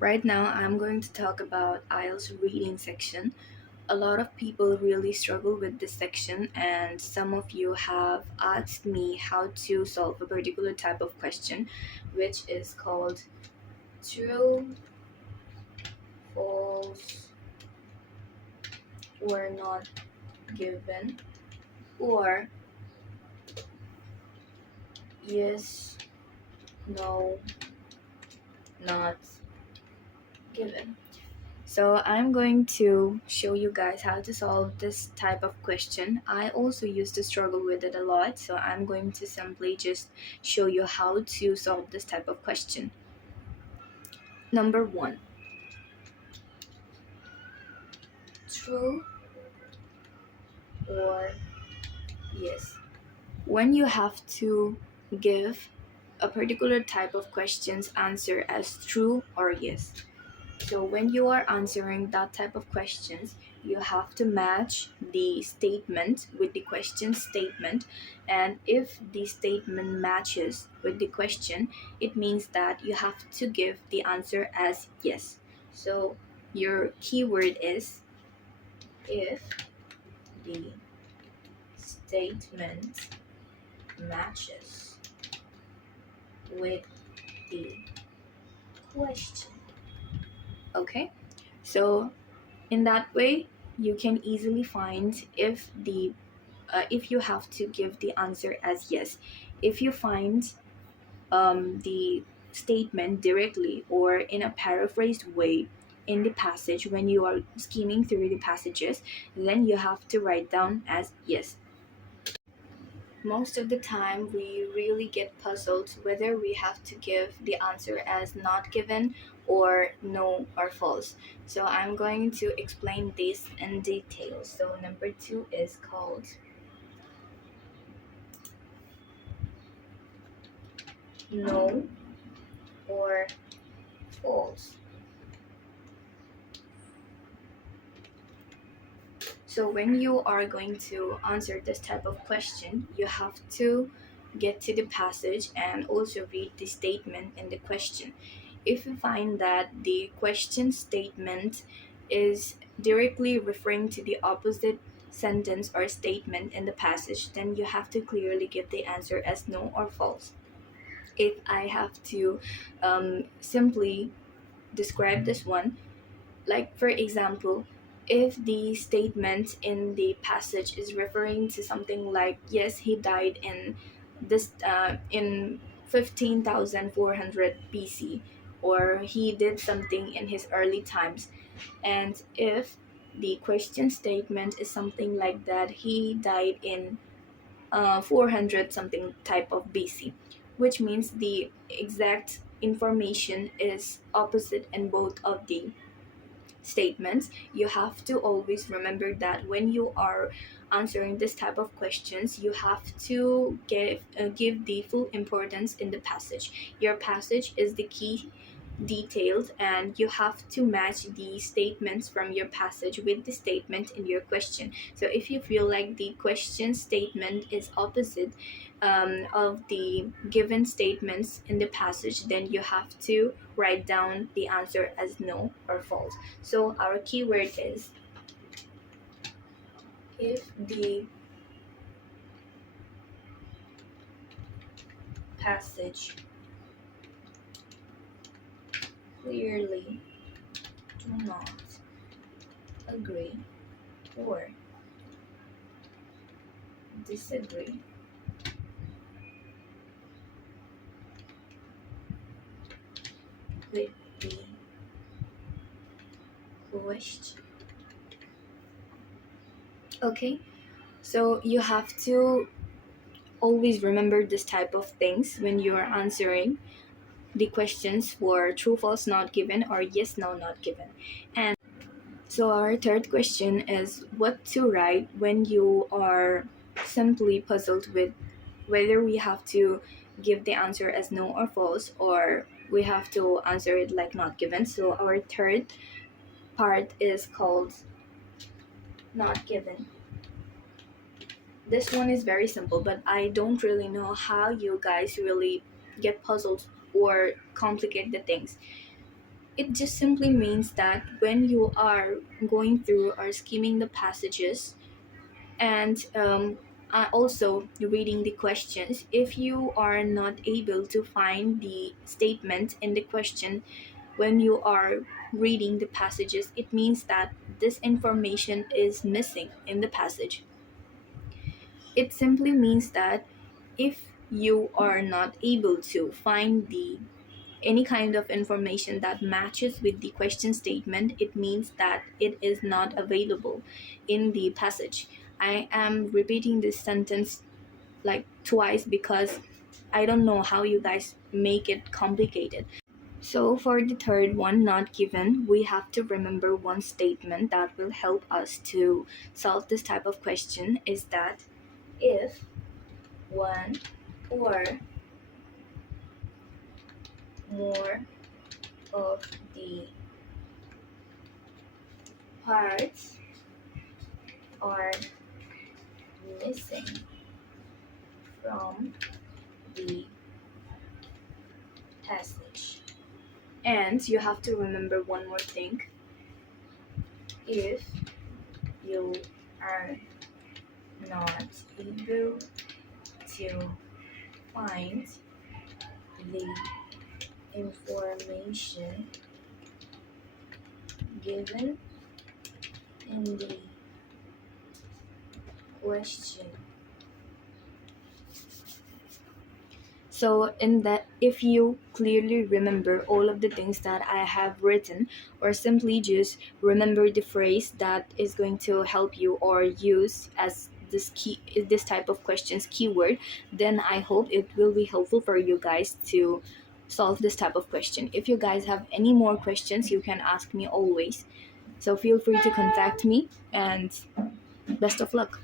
Right now, I'm going to talk about IELTS reading section. A lot of people really struggle with this section, and some of you have asked me how to solve a particular type of question, which is called true, false, or not given, or yes, no, not given. So I'm going to show you guys how to solve this type of question. I also used to struggle with it a lot, so I'm going to simply just show you how to solve this type of question. Number one, true or yes. When you have to give a particular type of question's answer as true or yes. So when you are answering that type of questions, you have to match the statement with the question statement. And if the statement matches with the question, it means that you have to give the answer as yes. So your keyword is if the statement matches with the question. Okay? So in that way, you can easily find if you have to give the answer as yes. If you find the statement directly or in a paraphrased way in the passage when you are skimming through the passages, then you have to write down as yes. Most of the time, we really get puzzled whether we have to give the answer as not given or no or false. So I'm going to explain this in detail. So number two is called no or false. So when you are going to answer this type of question, you have to get to the passage and also read the statement in the question. If you find that the question statement is directly referring to the opposite sentence or statement in the passage, then you have to clearly give the answer as no or false. If I have to simply describe this one, like for example, if the statement in the passage is referring to something like yes, he died in this in 15,400 BC, or he did something in his early times, and if the question statement is something like that he died in 400 something type of BC, which means the exact information is opposite in both of the statements. You have to always remember that when you are answering this type of questions, you have to give the full importance in the passage. Your passage is the key detailed, and you have to match the statements from your passage with the statement in your question. So if you feel like the question statement is opposite of the given statements in the passage, then you have to write down the answer as no or false. So our keyword is if the passage clearly do not agree or disagree with the question. Okay, so you have to always remember this type of things when you are answering the questions for true, false, not given, or yes, no, not given. And so our third question is what to write when you are simply puzzled with whether we have to give the answer as no or false, or we have to answer it like not given. So our third part is called not given. This one is very simple, but I don't really know how you guys really get puzzled or complicate the things. It just simply means that when you are going through or skimming the passages and also reading the questions, if you are not able to find the statement in the question when you are reading the passages, it means that this information is missing in the passage. It simply means that if you are not able to find the any kind of information that matches with the question statement, it means that it is not available in the passage. I am repeating this sentence like twice because I don't know how you guys make it complicated. So, for the third one, not given, we have to remember one statement that will help us to solve this type of question is that if one or more of the parts are missing from the passage. And you have to remember one more thing. If you are not able to find the information given in the question. So, in that, if you clearly remember all of the things that I have written, or simply just remember the phrase that is going to help you or use as this type of questions keyword, then I hope it will be helpful for you guys to solve this type of question. If you guys have any more questions, you can ask me always. So feel free to contact me, and best of luck.